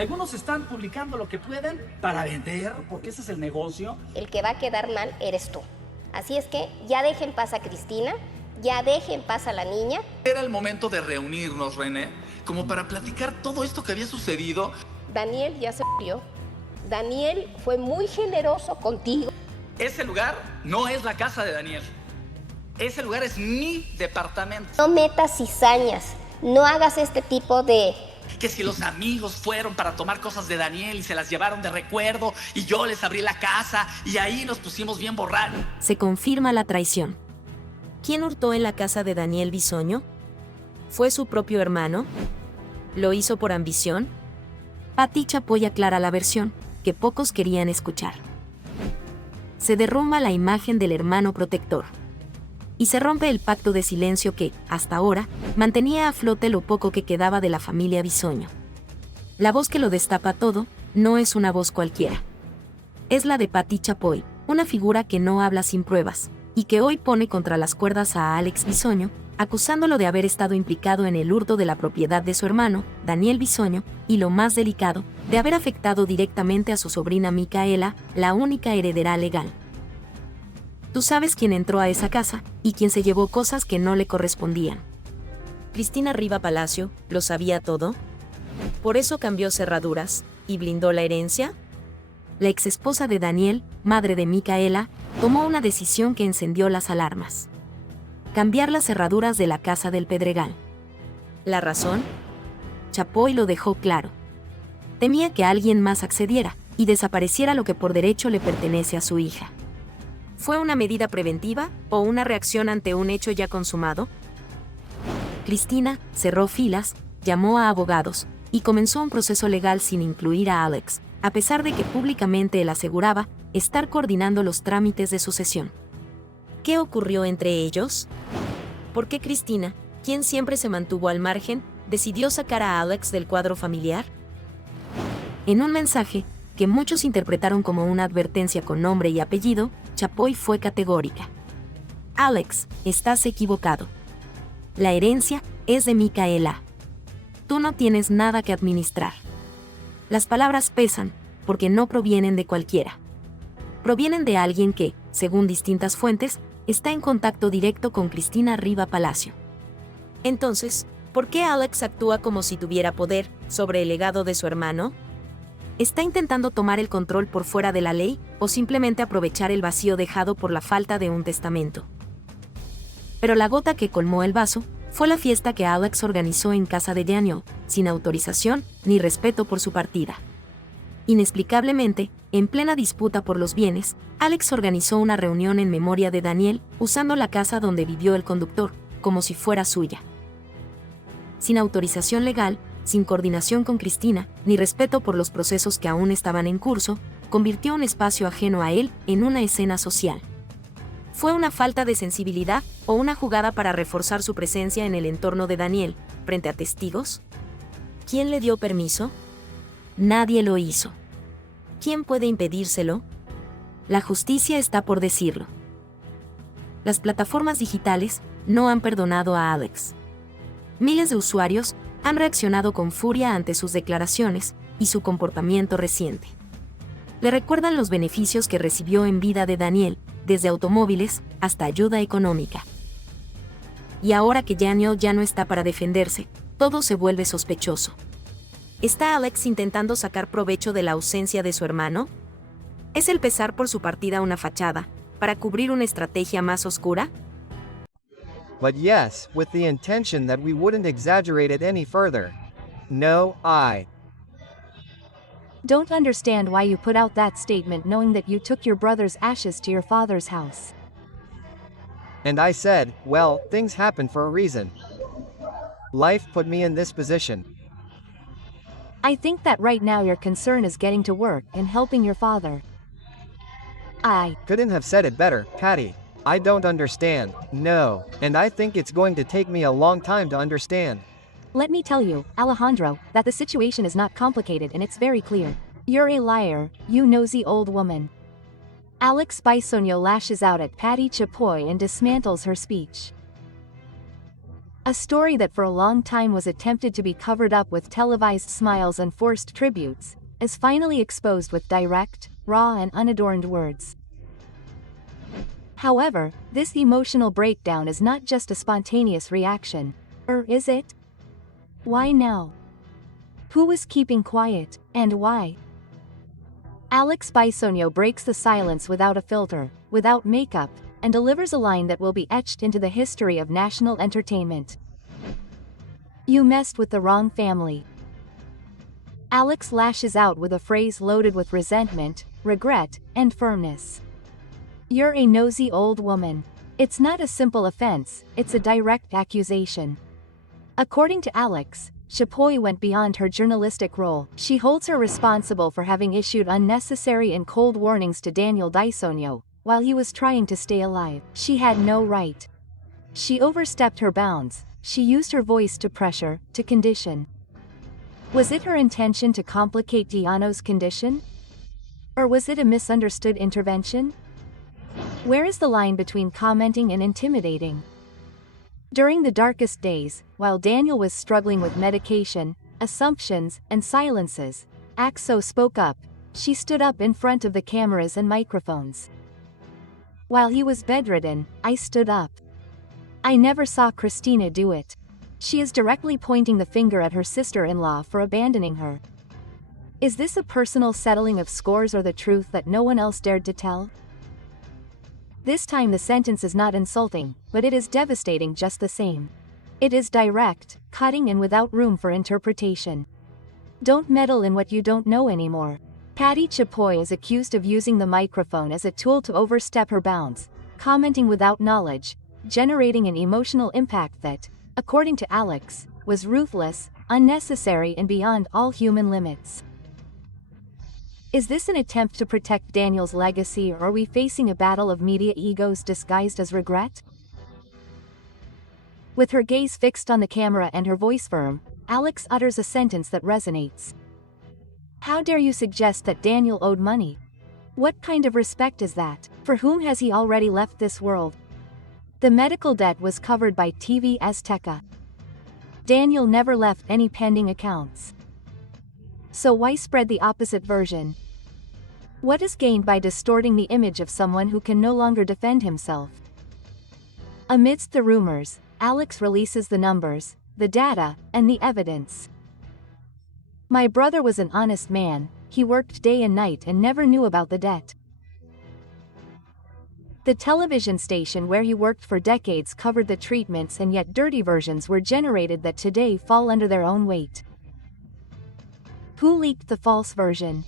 Algunos están publicando lo que pueden para vender, porque ese es el negocio. El que va a quedar mal eres tú. Así es que ya deje en paz a Cristina, ya deje en paz a la niña. Era el momento de reunirnos, René, como para platicar todo esto que había sucedido. Daniel ya se murió. Daniel fue muy generoso contigo. Ese lugar no es la casa de Daniel. Ese lugar es mi departamento. No metas cizañas, no hagas este tipo de... Que si los amigos fueron para tomar cosas de Daniel y se las llevaron de recuerdo y yo les abrí la casa y ahí nos pusimos bien borrachos. Se confirma la traición. ¿Quién hurtó en la casa de Daniel Bisogno? ¿Fue su propio hermano? ¿Lo hizo por ambición? Pati Chapoy aclara la versión que pocos querían escuchar. Se derrumba la imagen del hermano protector. Y se rompe el pacto de silencio que, hasta ahora, mantenía a flote lo poco que quedaba de la familia Bisogno. La voz que lo destapa todo no es una voz cualquiera. Es la de Pati Chapoy, una figura que no habla sin pruebas, y que hoy pone contra las cuerdas a Alex Bisogno, acusándolo de haber estado implicado en el hurto de la propiedad de su hermano, Daniel Bisogno, y lo más delicado, de haber afectado directamente a su sobrina Micaela, la única heredera legal. Tú sabes quién entró a esa casa y quién se llevó cosas que no le correspondían. Cristina Riva Palacio, ¿lo sabía todo? ¿Por eso cambió cerraduras y blindó la herencia? La exesposa de Daniel, madre de Micaela, tomó una decisión que encendió las alarmas. Cambiar las cerraduras de la casa del Pedregal. ¿La razón? Chapoy lo dejó claro. Temía que alguien más accediera y desapareciera lo que por derecho le pertenece a su hija. ¿Fue una medida preventiva o una reacción ante un hecho ya consumado? Cristina cerró filas, llamó a abogados y comenzó un proceso legal sin incluir a Alex, a pesar de que públicamente él aseguraba estar coordinando los trámites de sucesión. ¿Qué ocurrió entre ellos? ¿Por qué Cristina, quien siempre se mantuvo al margen, decidió sacar a Alex del cuadro familiar? En un mensaje, que muchos interpretaron como una advertencia con nombre y apellido, Chapoy fue categórica. Alex, estás equivocado. La herencia es de Micaela. Tú no tienes nada que administrar. Las palabras pesan, porque no provienen de cualquiera. Provienen de alguien que, según distintas fuentes, está en contacto directo con Cristina Riva Palacio. Entonces, ¿por qué Alex actúa como si tuviera poder sobre el legado de su hermano? ¿Está intentando tomar el control por fuera de la ley o simplemente aprovechar el vacío dejado por la falta de un testamento? Pero la gota que colmó el vaso fue la fiesta que Alex organizó en casa de Daniel, sin autorización ni respeto por su partida. Inexplicablemente, en plena disputa por los bienes, Alex organizó una reunión en memoria de Daniel, usando la casa donde vivió el conductor, como si fuera suya. Sin autorización legal, sin coordinación con Cristina, ni respeto por los procesos que aún estaban en curso, convirtió un espacio ajeno a él en una escena social. ¿Fue una falta de sensibilidad o una jugada para reforzar su presencia en el entorno de Daniel, frente a testigos? ¿Quién le dio permiso? Nadie lo hizo. ¿Quién puede impedírselo? La justicia está por decirlo. Las plataformas digitales no han perdonado a Alex. Miles de usuarios han reaccionado con furia ante sus declaraciones y su comportamiento reciente. Le recuerdan los beneficios que recibió en vida de Daniel, desde automóviles hasta ayuda económica. Y ahora que Daniel ya no está para defenderse, todo se vuelve sospechoso. ¿Está Alex intentando sacar provecho de la ausencia de su hermano? ¿Es el pesar por su partida una fachada, para cubrir una estrategia más oscura? But yes, with the intention that we wouldn't exaggerate it any further. No, I don't understand why you put out that statement knowing that you took your brother's ashes to your father's house. And I said, well, things happen for a reason. Life put me in this position. I think that right now your concern is getting to work and helping your father. I couldn't have said it better, Patty. I don't understand, no, and I think it's going to take me a long time to understand. Let me tell you, Alejandro, that the situation is not complicated and it's very clear. You're a liar, you nosy old woman. Alex Bisogno lashes out at Patty Chapoy and dismantles her speech. A story that for a long time was attempted to be covered up with televised smiles and forced tributes, is finally exposed with direct, raw and unadorned words. However, this emotional breakdown is not just a spontaneous reaction. Or is it? Why now? Who was keeping quiet, and why? Alex Bisogno breaks the silence without a filter, without makeup, and delivers a line that will be etched into the history of national entertainment. You messed with the wrong family. Alex lashes out with a phrase loaded with resentment, regret, and firmness. You're a nosy old woman. It's not a simple offense, it's a direct accusation. According to Alex, Chapói went beyond her journalistic role. She holds her responsible for having issued unnecessary and cold warnings to Daniel Bisogno, while he was trying to stay alive. She had no right. She overstepped her bounds. She used her voice to pressure, to condition. Was it her intention to complicate Diano's condition? Or was it a misunderstood intervention? Where is the line between commenting and intimidating? During the darkest days, while Daniel was struggling with medication, assumptions, and silences, Axo spoke up. She stood up in front of the cameras and microphones. While he was bedridden, I stood up. I never saw Christina do it. She is directly pointing the finger at her sister-in-law for abandoning her. Is this a personal settling of scores or the truth that no one else dared to tell? This time the sentence is not insulting, but it is devastating just the same. It is direct, cutting and without room for interpretation. Don't meddle in what you don't know anymore. Patti Chapoy is accused of using the microphone as a tool to overstep her bounds, commenting without knowledge, generating an emotional impact that, according to Alex, was ruthless, unnecessary and beyond all human limits. Is this an attempt to protect Daniel's legacy, or are we facing a battle of media egos disguised as regret? With her gaze fixed on the camera and her voice firm, Alex utters a sentence that resonates. How dare you suggest that Daniel owed money? What kind of respect is that? For whom has he already left this world? The medical debt was covered by TV Azteca. Daniel never left any pending accounts. So why spread the opposite version? What is gained by distorting the image of someone who can no longer defend himself? Amidst the rumors, Alex releases the numbers, the data, and the evidence. My brother was an honest man, he worked day and night and never knew about the debt. The television station where he worked for decades covered the treatments, and yet dirty versions were generated that today fall under their own weight. Who leaked the false version?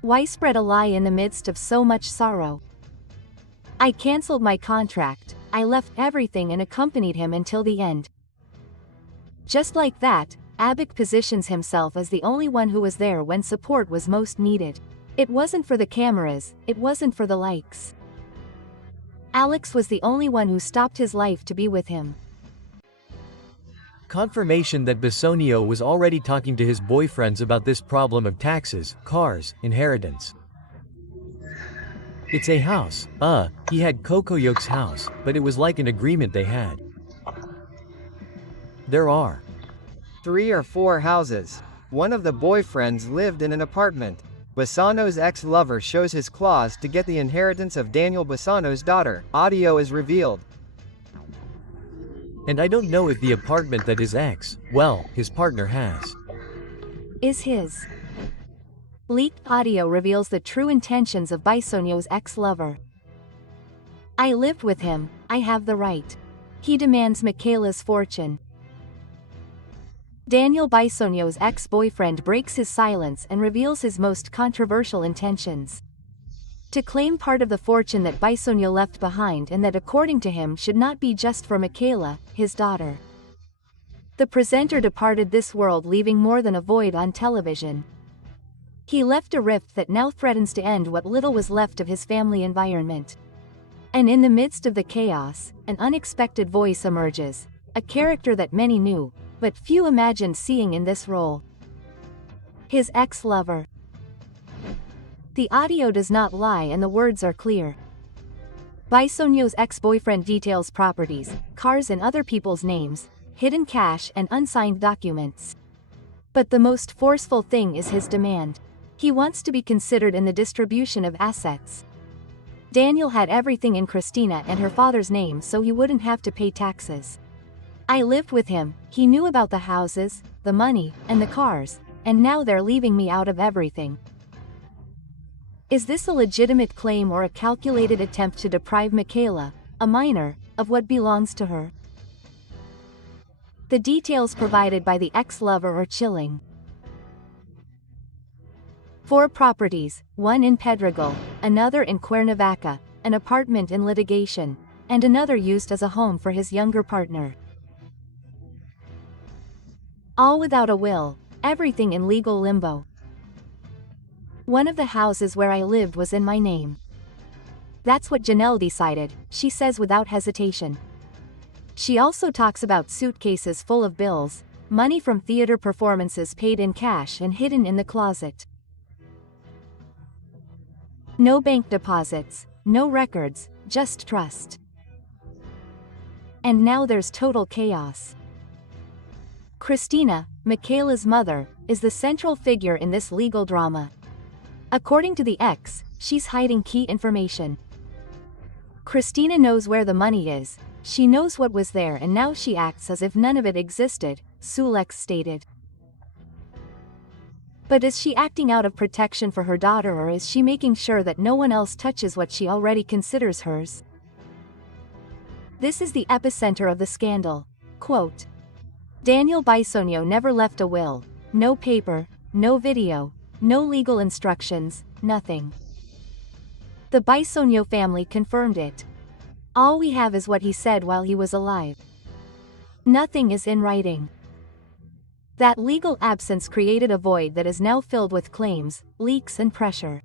Why spread a lie in the midst of so much sorrow? I cancelled my contract, I left everything and accompanied him until the end. Just like that, Abik positions himself as the only one who was there when support was most needed. It wasn't for the cameras, it wasn't for the likes. Alex was the only one who stopped his life to be with him. Confirmation that Bisogno was already talking to his boyfriends about this problem of taxes, cars, inheritance. It's a house. He had Cocoyoke's house, but it was like an agreement they had. There are 3 or 4 houses. One of the boyfriends lived in an apartment. Bisogno's ex-lover shows his claws to get the inheritance of Daniel Bisogno's daughter. Audio is revealed. And I don't know if the apartment that his ex, well, his partner has, is his. Leaked audio reveals the true intentions of Bisogno's ex-lover. I lived with him, I have the right. He demands Michaela's fortune. Daniel Bisogno's ex-boyfriend breaks his silence and reveals his most controversial intentions. To claim part of the fortune that Bisogno left behind, and that according to him should not be just for Michaela, his daughter. The presenter departed this world, leaving more than a void on television. He left a rift that now threatens to end what little was left of his family environment. And in the midst of the chaos, an unexpected voice emerges, a character that many knew, but few imagined seeing in this role. His ex-lover. The audio does not lie and the words are clear. Bisogno's ex-boyfriend details properties, cars in other people's names, hidden cash and unsigned documents. But the most forceful thing is his demand. He wants to be considered in the distribution of assets. Daniel had everything in Christina and her father's name so he wouldn't have to pay taxes. I lived with him, he knew about the houses, the money, and the cars, and now they're leaving me out of everything. Is this a legitimate claim or a calculated attempt to deprive Michaela, a minor, of what belongs to her? The details provided by the ex-lover are chilling. 4 properties, one in Pedregal, another in Cuernavaca, an apartment in litigation, and another used as a home for his younger partner. All without a will, everything in legal limbo. One of the houses where I lived was in my name. That's what Janelle decided, she says without hesitation. She also talks about suitcases full of bills, money from theater performances paid in cash and hidden in the closet. No bank deposits, no records, just trust. And now there's total chaos. Christina, Michaela's mother, is the central figure in this legal drama. According to the ex, she's hiding key information. Christina knows where the money is, she knows what was there, and now she acts as if none of it existed, Sulex stated. But is she acting out of protection for her daughter, or is she making sure that no one else touches what she already considers hers? This is the epicenter of the scandal. Quote, Daniel Bisogno never left a will, no paper, no video, no legal instructions, nothing. The Bisogno family confirmed it. All we have is what he said while he was alive. Nothing is in writing. That legal absence created a void that is now filled with claims, leaks and pressure.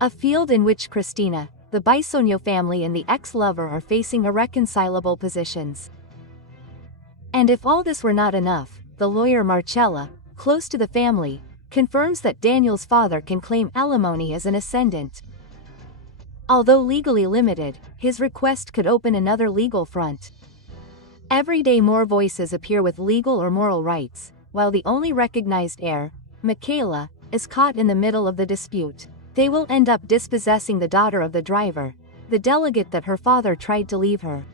A field in which Christina, the Bisogno family and the ex-lover are facing irreconcilable positions. And if all this were not enough, the lawyer Marcella, close to the family, confirms that Daniel's father can claim alimony as an ascendant. Although legally limited, his request could open another legal front. Every day more voices appear with legal or moral rights, while the only recognized heir, Michaela, is caught in the middle of the dispute. They will end up dispossessing the daughter of the driver, the delegate that her father tried to leave her.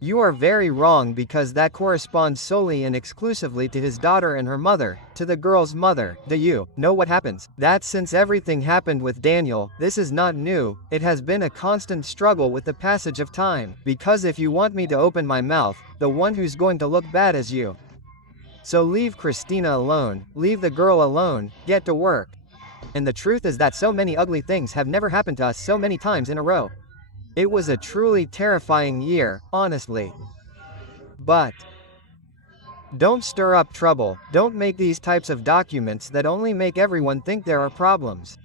You are very wrong, because that corresponds solely and exclusively to his daughter and her mother, to the girl's mother. Do you know what happens? That since everything happened with Daniel, this is not new, it has been a constant struggle with the passage of time. Because if you want me to open my mouth, the one who's going to look bad is you. So leave Christina alone, leave the girl alone, get to work. And the truth is that so many ugly things have never happened to us so many times in a row. It was a truly terrifying year, honestly. But don't stir up trouble, don't make these types of documents that only make everyone think there are problems.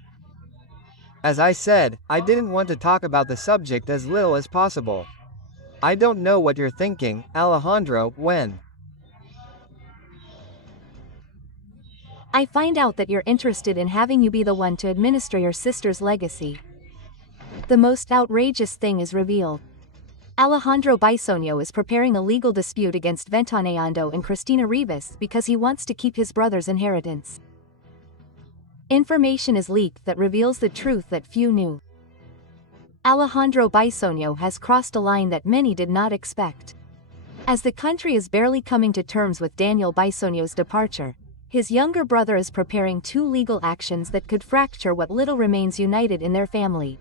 As I said, I didn't want to talk about the subject as little as possible. I don't know what you're thinking, Alejandro, when I find out that you're interested in having you be the one to administer your sister's legacy. The most outrageous thing is revealed. Alejandro Bisogno is preparing a legal dispute against Ventaneando and Cristina Rivas because he wants to keep his brother's inheritance. Information is leaked that reveals the truth that few knew. Alejandro Bisogno has crossed a line that many did not expect. As the country is barely coming to terms with Daniel Bisogno's departure, his younger brother is preparing 2 legal actions that could fracture what little remains united in their family.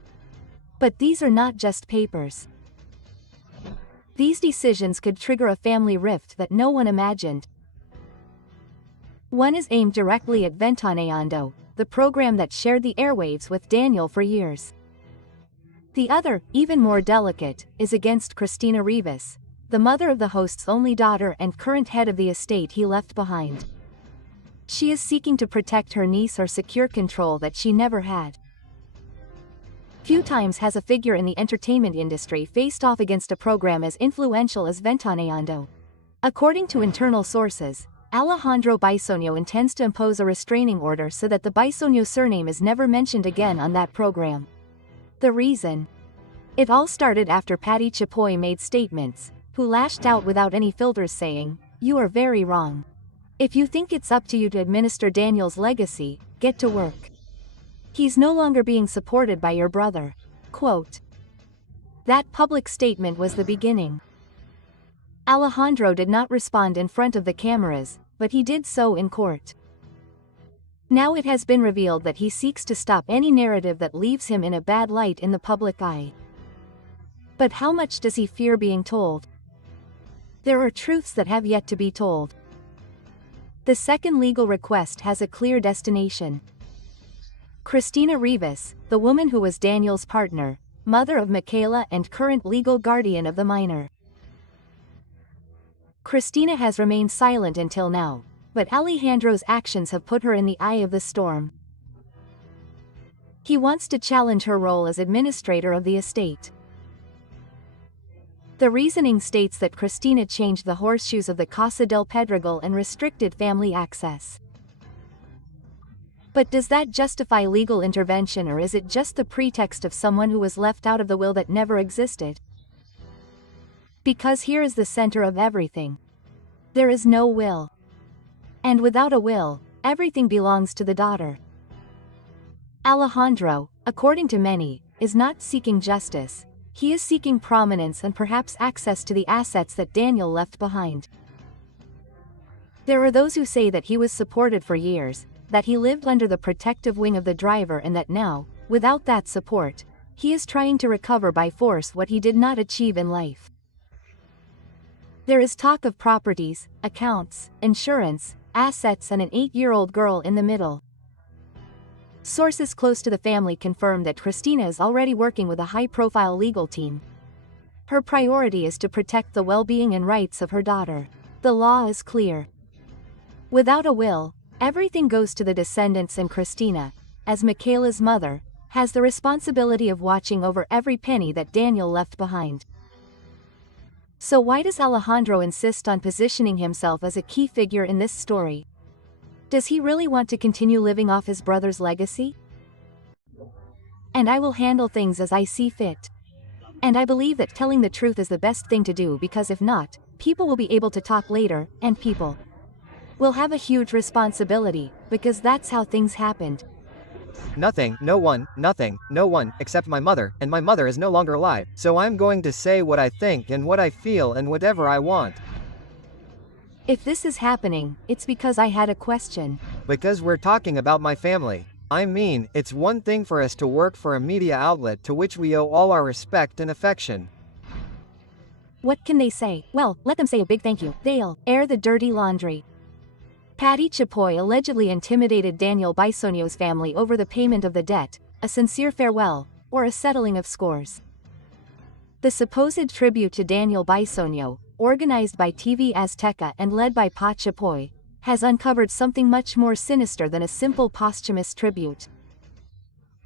But these are not just papers. These decisions could trigger a family rift that no one imagined. One is aimed directly at Ventaneando, the program that shared the airwaves with Daniel for years. The other, even more delicate, is against Cristina Rivas, the mother of the host's only daughter and current head of the estate he left behind. She is seeking to protect her niece or secure control that she never had. Few times has a figure in the entertainment industry faced off against a program as influential as Ventaneando. According to internal sources, Alejandro Bisogno intends to impose a restraining order so that the Bisogno surname is never mentioned again on that program. The reason? It all started after Patty Chapoy made statements, who lashed out without any filters saying, "You are very wrong. If you think it's up to you to administer Daniel's legacy, get to work. He's no longer being supported by your brother." Quote. That public statement was the beginning. Alejandro did not respond in front of the cameras, but he did so in court. Now it has been revealed that he seeks to stop any narrative that leaves him in a bad light in the public eye. But how much does he fear being told? There are truths that have yet to be told. The second legal request has a clear destination. Cristina Rivas, the woman who was Daniel's partner, mother of Michaela and current legal guardian of the minor. Cristina has remained silent until now, but Alejandro's actions have put her in the eye of the storm. He wants to challenge her role as administrator of the estate. The reasoning states that Cristina changed the horseshoes of the Casa del Pedregal and restricted family access. But does that justify legal intervention, or is it just the pretext of someone who was left out of the will that never existed? Because here is the center of everything. There is no will. And without a will, everything belongs to the daughter. Alejandro, according to many, is not seeking justice. He is seeking prominence and perhaps access to the assets that Daniel left behind. There are those who say that he was supported for years, that he lived under the protective wing of the driver, and that now, without that support, he is trying to recover by force what he did not achieve in life. There is talk of properties, accounts, insurance, assets, and an 8-year-old girl in the middle. Sources close to the family confirm that Cristina is already working with a high-profile legal team. Her priority is to protect the well-being and rights of her daughter. The law is clear. Without a will, everything goes to the descendants, and Cristina, as Michaela's mother, has the responsibility of watching over every penny that Daniel left behind. So why does Alejandro insist on positioning himself as a key figure in this story? Does he really want to continue living off his brother's legacy? And I will handle things as I see fit. And I believe that telling the truth is the best thing to do, because if not, people will be able to talk later, and people will have a huge responsibility, because that's how things happened. Nothing, no one, except my mother, and my mother is no longer alive, so I'm going to say what I think and what I feel and whatever I want. If this is happening, it's because I had a question. Because we're talking about my family. I mean, it's one thing for us to work for a media outlet to which we owe all our respect and affection. What can they say? Well, let them say a big thank you. They'll air the dirty laundry. Patty Chapoy allegedly intimidated Daniel Bisogno's family over the payment of the debt, a sincere farewell, or a settling of scores. The supposed tribute to Daniel Bisogno, organized by TV Azteca and led by Pa Chapoy, has uncovered something much more sinister than a simple posthumous tribute.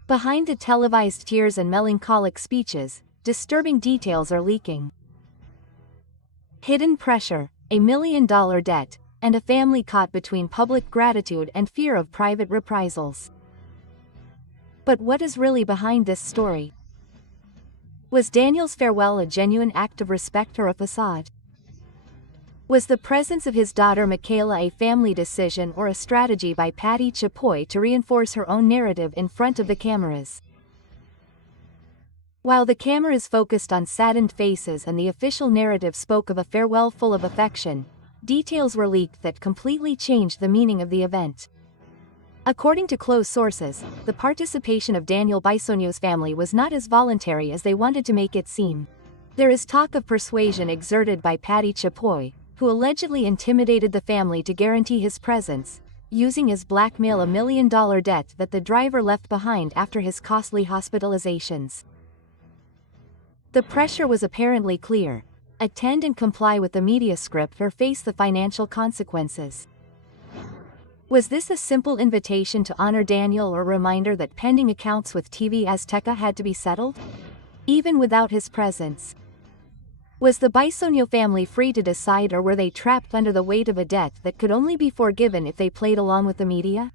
Behind the televised tears and melancholic speeches, disturbing details are leaking. Hidden pressure, $1 million debt, and a family caught between public gratitude and fear of private reprisals. But what is really behind this story? Was Daniel's farewell a genuine act of respect or a facade? Was the presence of his daughter Michaela a family decision or a strategy by Patty Chapoy to reinforce her own narrative in front of the cameras? While the cameras focused on saddened faces and the official narrative spoke of a farewell full of affection, details were leaked that completely changed the meaning of the event. According to close sources, the participation of Daniel Bisogno's family was not as voluntary as they wanted to make it seem. There is talk of persuasion exerted by Patty Chapoy, who allegedly intimidated the family to guarantee his presence, using as blackmail $1 million debt that the driver left behind after his costly hospitalizations. The pressure was apparently clear: attend and comply with the media script or face the financial consequences. Was this a simple invitation to honor Daniel, or a reminder that pending accounts with TV Azteca had to be settled, even without his presence? Was the Bisogno family free to decide, or were they trapped under the weight of a debt that could only be forgiven if they played along with the media?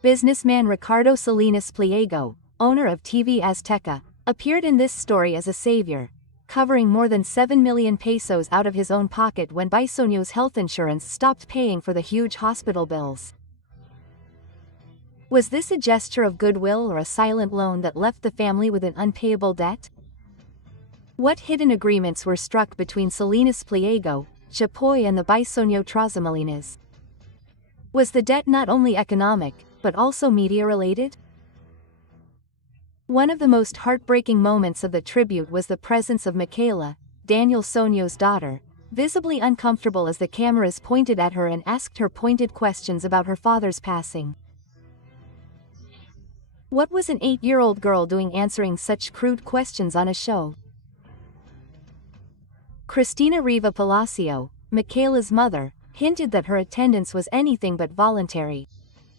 Businessman Ricardo Salinas Pliego, owner of TV Azteca, appeared in this story as a savior, covering more than 7 million pesos out of his own pocket when Bisogno's health insurance stopped paying for the huge hospital bills. Was this a gesture of goodwill or a silent loan that left the family with an unpayable debt? What hidden agreements were struck between Salinas Pliego, Chapói and the Bisogno Trasmalinas? Was the debt not only economic, but also media-related? One of the most heartbreaking moments of the tribute was the presence of Michaela, Daniel Sonio's daughter, visibly uncomfortable as the cameras pointed at her and asked her pointed questions about her father's passing. What was an 8-year-old girl doing answering such crude questions on a show? Cristina Riva Palacio, Michaela's mother, hinted that her attendance was anything but voluntary.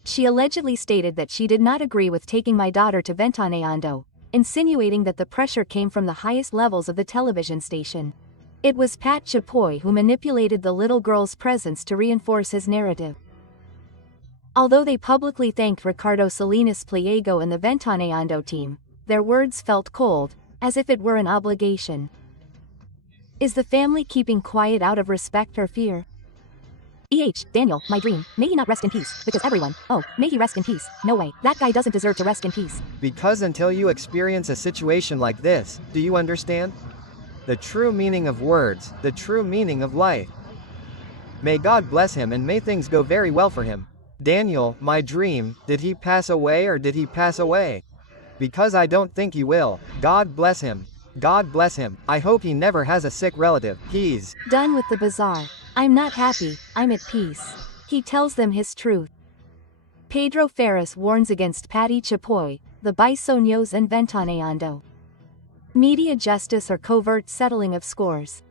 She allegedly stated that she did not agree with taking my daughter to Ventaneando, insinuating that the pressure came from the highest levels of the television station. It was Pat Chapoy who manipulated the little girl's presence to reinforce his narrative. Although they publicly thanked Ricardo Salinas Pliego and the Ventaneando team, their words felt cold, as if it were an obligation. Is the family keeping quiet out of respect or fear? Daniel, my dream, may he not rest in peace, because everyone, oh, may he rest in peace, no way, that guy doesn't deserve to rest in peace. Because until you experience a situation like this, do you understand? The true meaning of words, the true meaning of life. May God bless him and may things go very well for him. Daniel, my dream, did he pass away or did he pass away? Because I don't think he will. God bless him. God bless him. I hope he never has a sick relative. He's done with the bazaar. I'm not happy, I'm at peace. He tells them his truth. Pedro Ferris warns against Patty Chapoy, the Bisognos and Ventaneando. Media justice or covert settling of scores.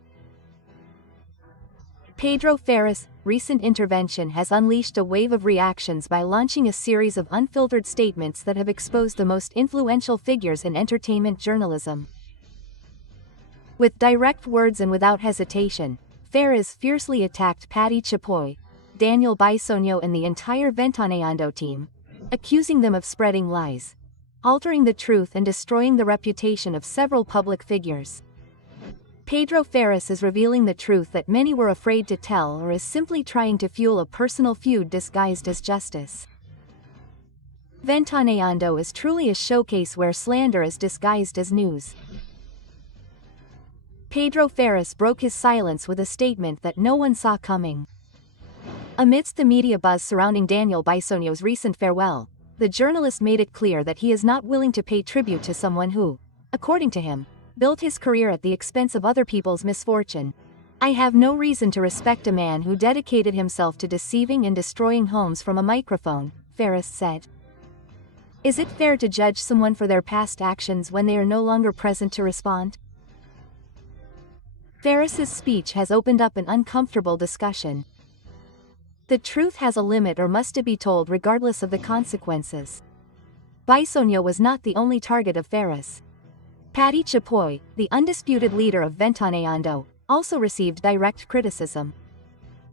Pedro Ferris' recent intervention has unleashed a wave of reactions by launching a series of unfiltered statements that have exposed the most influential figures in entertainment journalism. With direct words and without hesitation, Ferris fiercely attacked Patty Chapoy, Daniel Bisogno and the entire Ventaneando team, accusing them of spreading lies, altering the truth and destroying the reputation of several public figures. Pedro Ferris is revealing the truth that many were afraid to tell or is simply trying to fuel a personal feud disguised as justice. Ventaneando is truly a showcase where slander is disguised as news. Pedro Ferris broke his silence with a statement that no one saw coming. Amidst the media buzz surrounding Daniel Bisogno's recent farewell, the journalist made it clear that he is not willing to pay tribute to someone who, according to him, built his career at the expense of other people's misfortune. I have no reason to respect a man who dedicated himself to deceiving and destroying homes from a microphone, Ferris said. Is it fair to judge someone for their past actions when they are no longer present to respond? Ferris's speech has opened up an uncomfortable discussion. The truth has a limit or must it be told regardless of the consequences? Bisogno was not the only target of Ferris. Patty Chapoy, the undisputed leader of Ventaneando, also received direct criticism.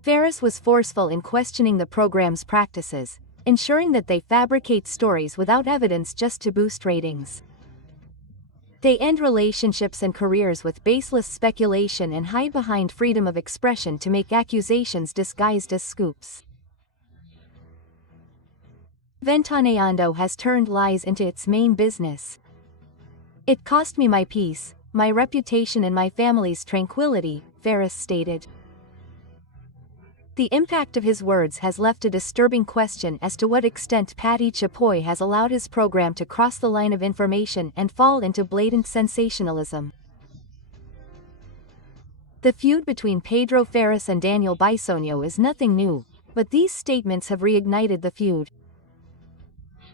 Ferris was forceful in questioning the program's practices, ensuring that they fabricate stories without evidence just to boost ratings. They end relationships and careers with baseless speculation and hide behind freedom of expression to make accusations disguised as scoops. Ventaneando has turned lies into its main business. It cost me my peace, my reputation and my family's tranquility, Ferris stated. The impact of his words has left a disturbing question as to what extent Patty Chapoy has allowed his program to cross the line of information and fall into blatant sensationalism. The feud between Pedro Ferris and Daniel Bisogno is nothing new, but these statements have reignited the feud.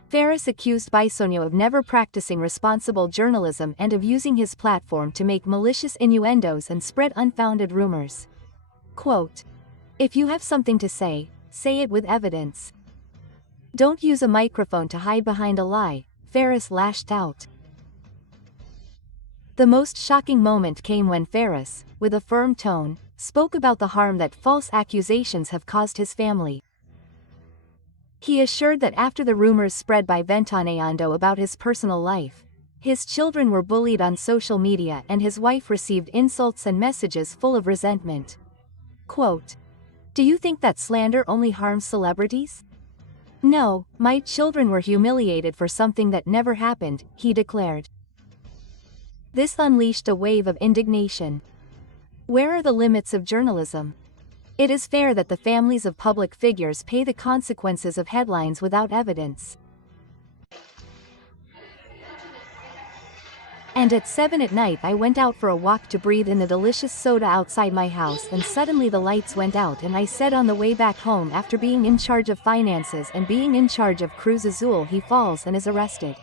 Ferris accused Bisogno of never practicing responsible journalism and of using his platform to make malicious innuendos and spread unfounded rumors. Quote, "If you have something to say it with evidence. Don't use a microphone to hide behind a lie," Ferris lashed out. The most shocking moment came when Ferris, with a firm tone, spoke about the harm that false accusations have caused his family. He assured that after the rumors spread by Ventaneando about his personal life, his children were bullied on social media and his wife received insults and messages full of resentment. Quote, "Do you think that slander only harms celebrities? No, my children were humiliated for something that never happened," he declared. This unleashed a wave of indignation. Where are the limits of journalism? It is fair that the families of public figures pay the consequences of headlines without evidence. And at 7 at night I went out for a walk to breathe in the delicious soda outside my house and suddenly the lights went out and I said on the way back home after being in charge of finances and being in charge of Cruz Azul he falls and is arrested.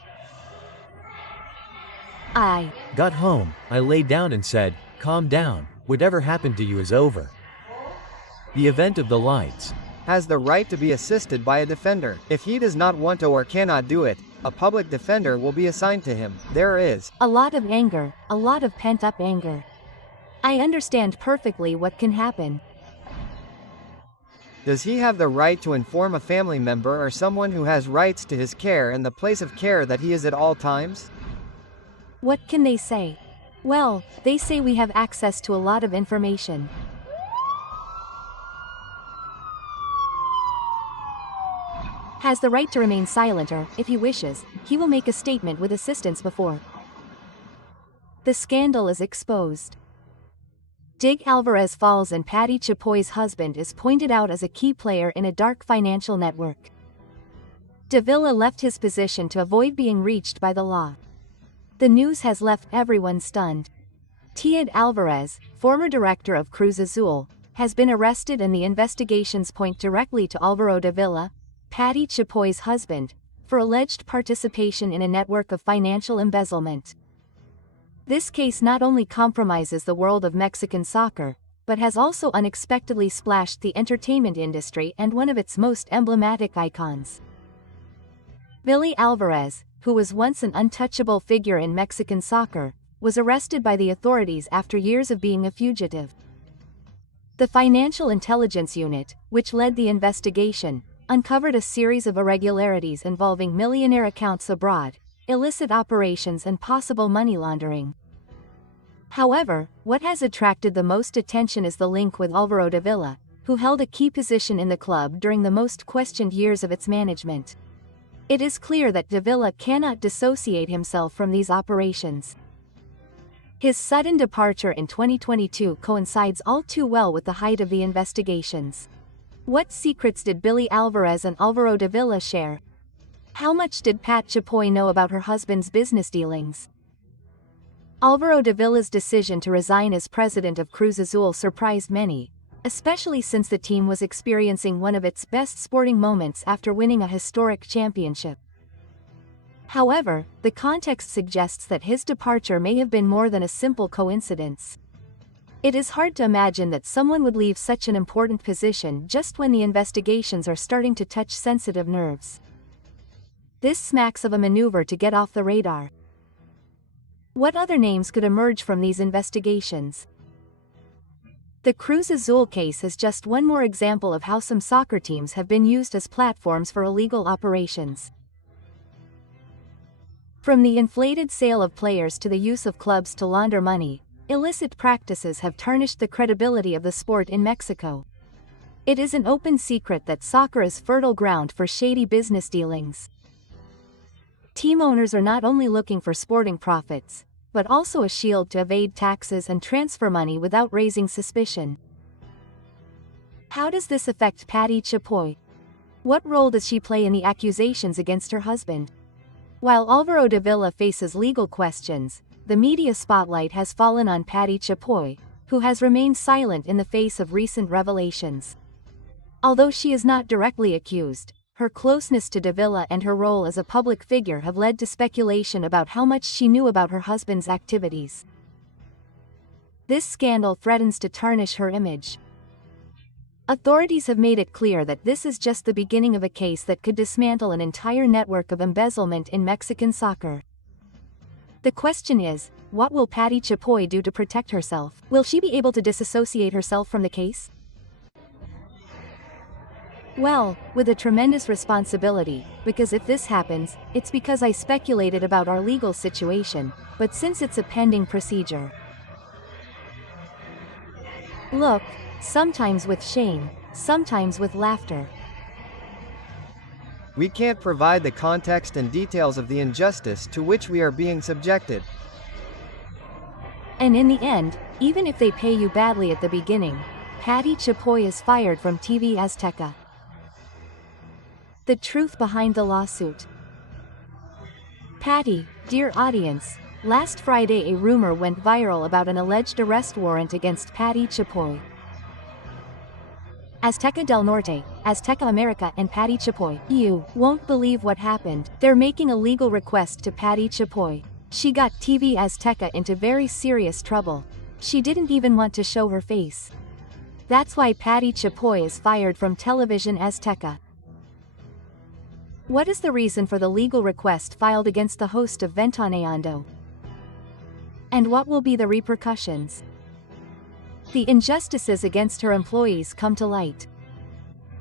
I Got home, I laid down and said, calm down, whatever happened to you is over. The event of the lights has the right to be assisted by a defender. If he does not want to or cannot do it, a public defender will be assigned to him. There is a lot of anger, a lot of pent-up anger. I understand perfectly what can happen. Does he have the right to inform a family member or someone who has rights to his care and the place of care that he is at all times? What can they say? Well, they say we have access to a lot of information. Has the right to remain silent or, if he wishes, he will make a statement with assistance before the scandal is exposed. Dig Alvarez falls and Patty Chapoy's husband is pointed out as a key player in a dark financial network. Davila left his position to avoid being reached by the law. The news has left everyone stunned. Tiad Alvarez, former director of Cruz Azul, has been arrested and the investigations point directly to Alvaro Davila, Patty Chapoy's husband, for alleged participation in a network of financial embezzlement. This case not only compromises the world of Mexican soccer, but has also unexpectedly splashed the entertainment industry and one of its most emblematic icons. Billy Alvarez, who was once an untouchable figure in Mexican soccer, was arrested by the authorities after years of being a fugitive. The Financial Intelligence Unit, which led the investigation, uncovered a series of irregularities involving millionaire accounts abroad, illicit operations and possible money laundering. However, what has attracted the most attention is the link with Alvaro Davila, who held a key position in the club during the most questioned years of its management. It is clear that Davila cannot dissociate himself from these operations. His sudden departure in 2022 coincides all too well with the height of the investigations. What secrets did Billy Alvarez and Alvaro Davila share? How much did Pat Chapói know about her husband's business dealings? Alvaro Davila's decision to resign as president of Cruz Azul surprised many, especially since the team was experiencing one of its best sporting moments after winning a historic championship. However, the context suggests that his departure may have been more than a simple coincidence. It is hard to imagine that someone would leave such an important position just when the investigations are starting to touch sensitive nerves. This smacks of a maneuver to get off the radar. What other names could emerge from these investigations? The Cruz Azul case is just one more example of how some soccer teams have been used as platforms for illegal operations. From the inflated sale of players to the use of clubs to launder money, illicit practices have tarnished the credibility of the sport in Mexico. It is an open secret that soccer is fertile ground for shady business dealings. Team owners are not only looking for sporting profits, but also a shield to evade taxes and transfer money without raising suspicion. How does this affect Patty Chapói? What role does she play in the accusations against her husband? While Alvaro Davila faces legal questions, the media spotlight has fallen on Patty Chapói, who has remained silent in the face of recent revelations. Although she is not directly accused, her closeness to Davila and her role as a public figure have led to speculation about how much she knew about her husband's activities. This scandal threatens to tarnish her image. Authorities have made it clear that this is just the beginning of a case that could dismantle an entire network of embezzlement in Mexican soccer. The question is, what will Patty Chapói do to protect herself? Will she be able to disassociate herself from the case? Well, with a tremendous responsibility, because if this happens, it's because I speculated about our legal situation, but since it's a pending procedure. Look, sometimes with shame, sometimes with laughter. We can't provide the context and details of the injustice to which we are being subjected. And in the end, even if they pay you badly at the beginning, Patty Chapoy is fired from TV Azteca. The truth behind the lawsuit. Patty, dear audience, last Friday a rumor went viral about an alleged arrest warrant against Patty Chapoy. Azteca del Norte, Azteca America and Patty Chapoy. You won't believe what happened. They're making a legal request to Patty Chapoy. She got TV Azteca into very serious trouble. She didn't even want to show her face. That's why Patty Chapoy is fired from Television Azteca. What is the reason for the legal request filed against the host of Ventaneando? And what will be the repercussions? The injustices against her employees come to light.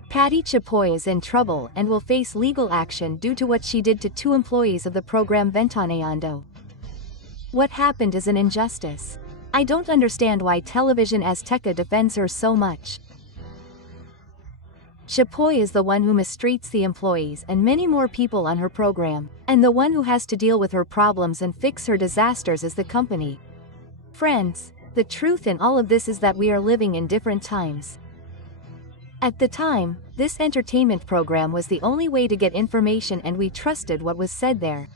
Patty Chapoy is in trouble and will face legal action due to what she did to 2 employees of the program Ventaneando. What happened is an injustice. I don't understand why Television Azteca defends her so much. Chapoy is the one who mistreats the employees and many more people on her program, and the one who has to deal with her problems and fix her disasters is the company. Friends, the truth in all of this is that we are living in different times. At the time, this entertainment program was the only way to get information and we trusted what was said there.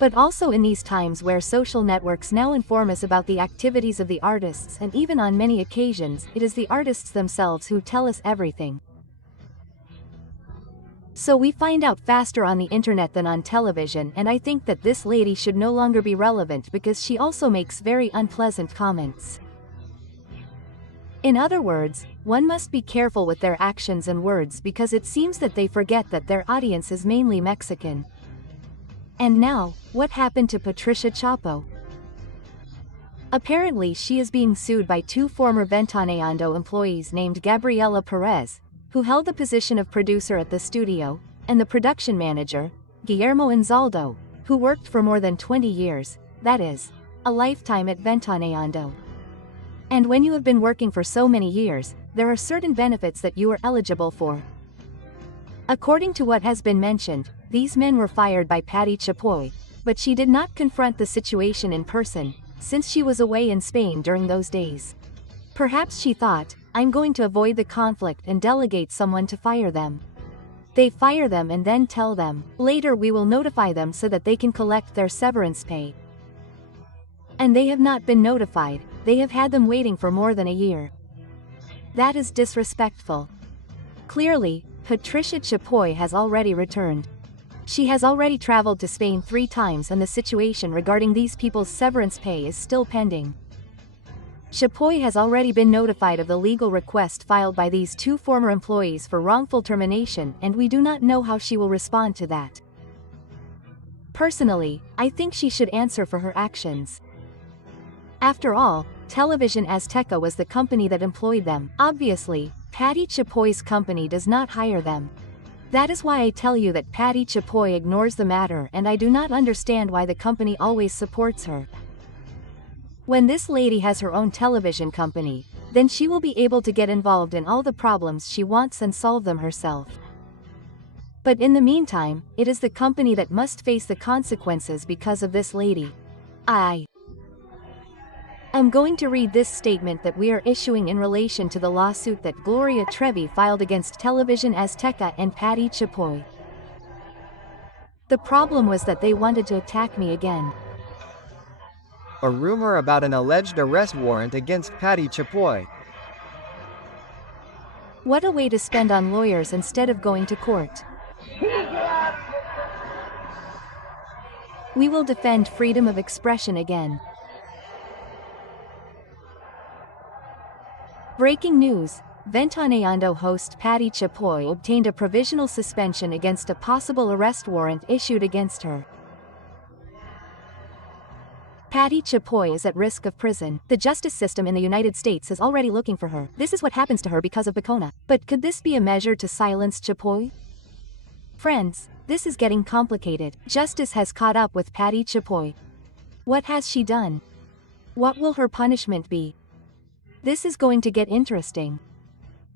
But also in these times where social networks now inform us about the activities of the artists, and even on many occasions, it is the artists themselves who tell us everything. So we find out faster on the internet than on television, and I think that this lady should no longer be relevant because she also makes very unpleasant comments. In other words, one must be careful with their actions and words because it seems that they forget that their audience is mainly Mexican. And now, what happened to Patricia Chapoy? Apparently she is being sued by 2 former Ventaneando employees named Gabriela Perez, who held the position of producer at the studio, and the production manager, Guillermo Anzaldo, who worked for more than 20 years, that is, a lifetime at Ventaneando. And when you have been working for so many years, there are certain benefits that you are eligible for. According to what has been mentioned, these men were fired by Patty Chapoy, but she did not confront the situation in person, since she was away in Spain during those days. Perhaps she thought, I'm going to avoid the conflict and delegate someone to fire them. They fire them and then tell them, later we will notify them so that they can collect their severance pay. And they have not been notified, they have had them waiting for more than a year. That is disrespectful. Clearly, Patricia Chapoy has already returned. She has already traveled to Spain 3 times and the situation regarding these people's severance pay is still pending. Chapoy has already been notified of the legal request filed by these 2 former employees for wrongful termination, and we do not know how she will respond to that. Personally, I think she should answer for her actions. After all, Television Azteca was the company that employed them. Obviously, Patty Chapoy's company does not hire them. That is why I tell you that Patty Chapoy ignores the matter, and I do not understand why the company always supports her. When this lady has her own television company, then she will be able to get involved in all the problems she wants and solve them herself. But in the meantime, it is the company that must face the consequences because of this lady. I am going to read this statement that we are issuing in relation to the lawsuit that Gloria Trevi filed against Television Azteca and Patty Chapoy. The problem was that they wanted to attack me again. A rumor about an alleged arrest warrant against Patty Chapoy. What a way to spend on lawyers instead of going to court. We will defend freedom of expression again. Breaking news, Ventaneando host Patty Chapoy obtained a provisional suspension against a possible arrest warrant issued against her. Patty Chapoy is at risk of prison. The justice system in the United States is already looking for her. This is what happens to her because of Bisogno. But could this be a measure to silence Chapoy? Friends, this is getting complicated. Justice has caught up with Patty Chapoy. What has she done? What will her punishment be? This is going to get interesting.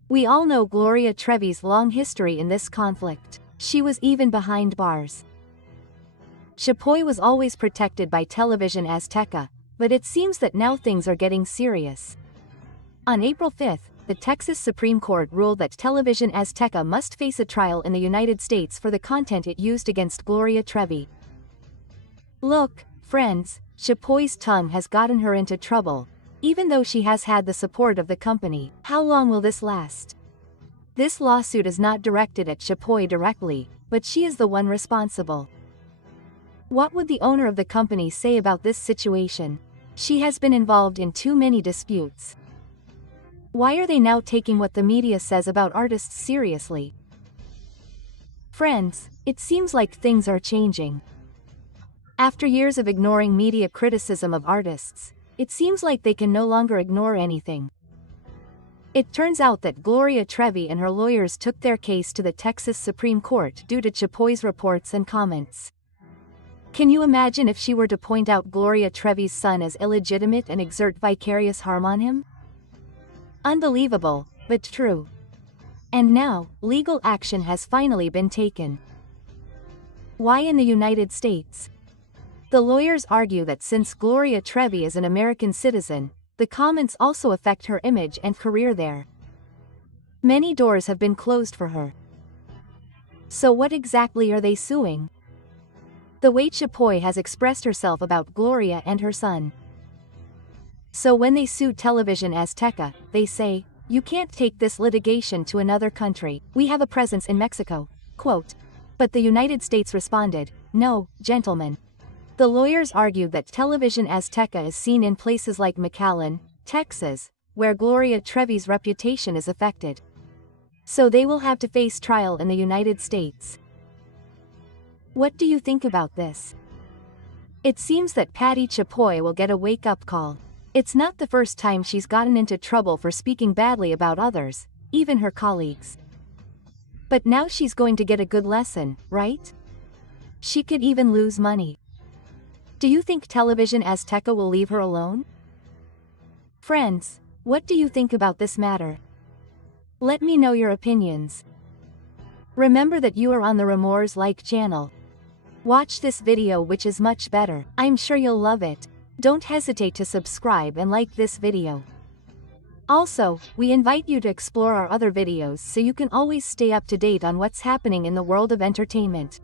We all know Gloria Trevi's long history in this conflict. She was even behind bars. Chapoy was always protected by Television Azteca, but it seems that now things are getting serious. On April 5th, the Texas Supreme Court ruled that Television Azteca must face a trial in the United States for the content it used against Gloria Trevi. Look, friends, Chapoy's tongue has gotten her into trouble, even though she has had the support of the company. How long will this last? This lawsuit is not directed at Chapoy directly, but she is the one responsible. What would the owner of the company say about this situation? She has been involved in too many disputes. Why are they now taking what the media says about artists seriously? Friends, it seems like things are changing. After years of ignoring media criticism of artists, it seems like they can no longer ignore anything. It turns out that Gloria Trevi and her lawyers took their case to the Texas Supreme Court due to Chapoy's reports and comments. Can you imagine if she were to point out Gloria Trevi's son as illegitimate and exert vicarious harm on him? Unbelievable, but true. And now, legal action has finally been taken. Why in the United States? The lawyers argue that since Gloria Trevi is an American citizen, the comments also affect her image and career there. Many doors have been closed for her. So what exactly are they suing? The way Chapoy has expressed herself about Gloria and her son. So when they sue Television Azteca, they say, "You can't take this litigation to another country. We have a presence in Mexico." Quote. But the United States responded, "No, gentlemen." The lawyers argued that Television Azteca is seen in places like McAllen, Texas, where Gloria Trevi's reputation is affected. So they will have to face trial in the United States. What do you think about this? It seems that Patty Chapoy will get a wake-up call. It's not the first time she's gotten into trouble for speaking badly about others, even her colleagues. But now she's going to get a good lesson, right? She could even lose money. Do you think Television Azteca will leave her alone? Friends, what do you think about this matter? Let me know your opinions. Remember that you are on the Remorse Like channel. Watch this video, which is much better. I'm sure you'll love it. Don't hesitate to subscribe and like this video. Also, we invite you to explore our other videos so you can always stay up to date on what's happening in the world of entertainment.